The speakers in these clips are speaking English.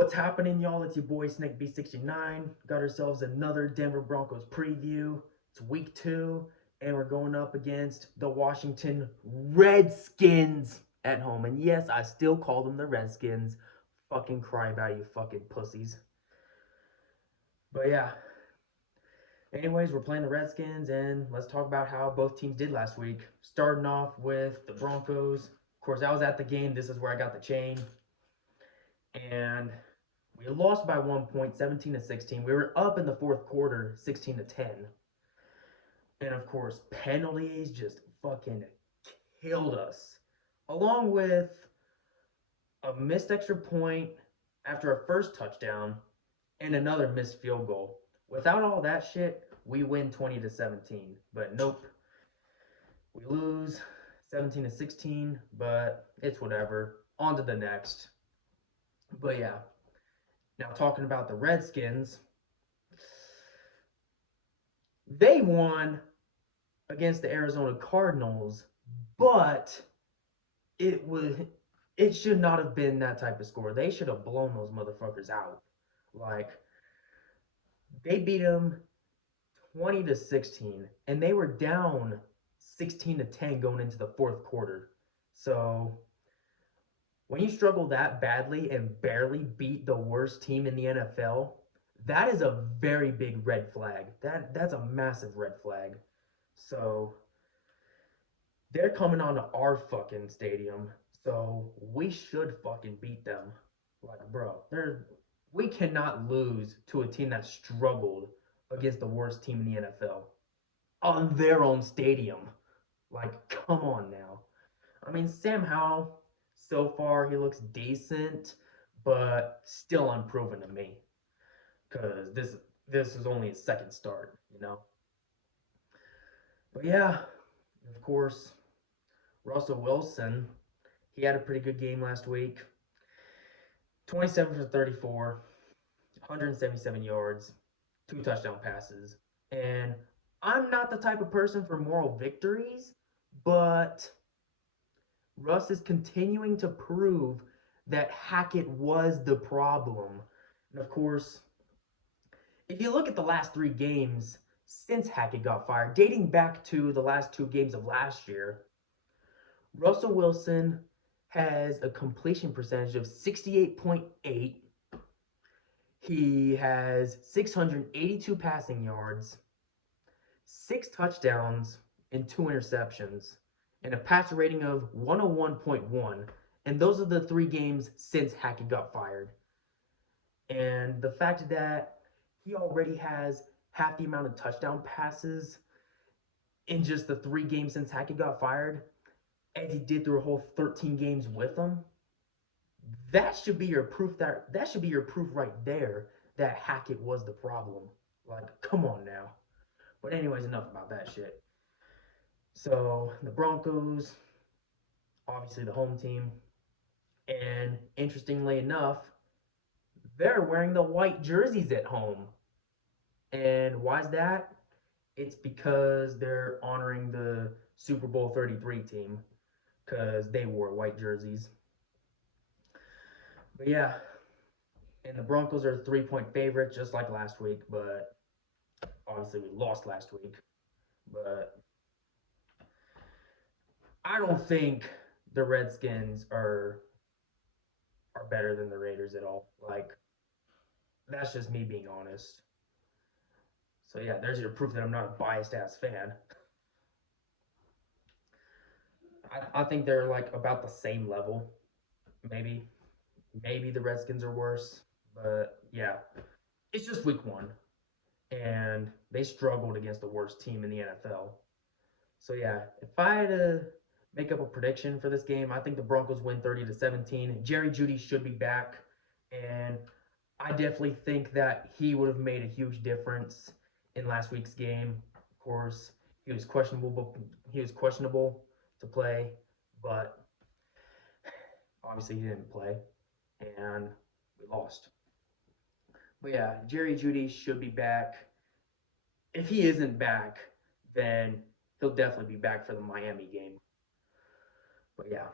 What's happening, y'all? It's your boy Snake B69. Got ourselves another Denver Broncos preview. It's week 2, and we're going up against the Washington Redskins at home. And yes, I still call them the Redskins. Fucking cry about it, you fucking pussies. But yeah. Anyways, we're playing the Redskins, and let's talk about how both teams did last week. Starting off with the Broncos. Of course, I was at the game. This is where I got the chain. And we lost by 1 point, 17-16. We were up in the fourth quarter, 16-10. And of course, penalties just fucking killed us. Along with a missed extra point after a first touchdown and another missed field goal. Without all that shit, we win 20-17. But nope. We lose 17-16, but it's whatever. On to the next. But yeah. Now talking about the Redskins, they won against the Arizona Cardinals, but it was it should not have been that type of score. They should have blown those motherfuckers out. Like they beat them 20-16, and they were down 16-10 going into the fourth quarter. So when you struggle that badly and barely beat the worst team in the NFL, that is a very big red flag. That's a massive red flag. So they're coming onto our fucking stadium, so we should fucking beat them. Like, bro, we cannot lose to a team that struggled against the worst team in the NFL on their own stadium. Like, come on now. I mean, Sam Howell, so far he looks decent, but still unproven to me. Cause this is only his second start, you know. But yeah, of course, Russell Wilson, he had a pretty good game last week. 27 for 34, 177 yards, 2 touchdown passes. And I'm not the type of person for moral victories, but Russ is continuing to prove that Hackett was the problem. And of course, if you look at the last 3 games since Hackett got fired, dating back to the last 2 games of last year, Russell Wilson has a completion percentage of 68.8. He has 682 passing yards, 6 touchdowns, and 2 interceptions, and a passer rating of 101.1. And those are the 3 games since Hackett got fired. And the fact that he already has half the amount of touchdown passes in just the 3 games since Hackett got fired, as he did through a whole 13 games with him, that should be your proof that should be your proof right there that Hackett was the problem. Like, come on now. But anyways, enough about that shit. So the Broncos, obviously the home team, and interestingly enough, they're wearing the white jerseys at home. And why is that? It's because they're honoring the Super Bowl 33 team because they wore white jerseys. But yeah, and the Broncos are a 3-point favorite just like last week, but obviously we lost last week. But I don't think the Redskins are better than the Raiders at all. Like, that's just me being honest. So yeah, there's your proof that I'm not a biased ass fan. I think they're like about the same level. Maybe. Maybe the Redskins are worse. But yeah. It's just week 1. And they struggled against the worst team in the NFL. So yeah, if I had to make up a prediction for this game, I think the Broncos win 30-17. Jerry Jeudy should be back, and I definitely think that he would have made a huge difference in last week's game. Of course, he was questionable. He was questionable to play, but obviously he didn't play, and we lost. But yeah, Jerry Jeudy should be back. If he isn't back, then he'll definitely be back for the Miami game. But yeah.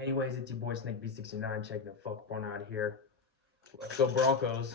Anyways, it's your boy Snake B69 checking the fuck on out of here. Let's go Broncos.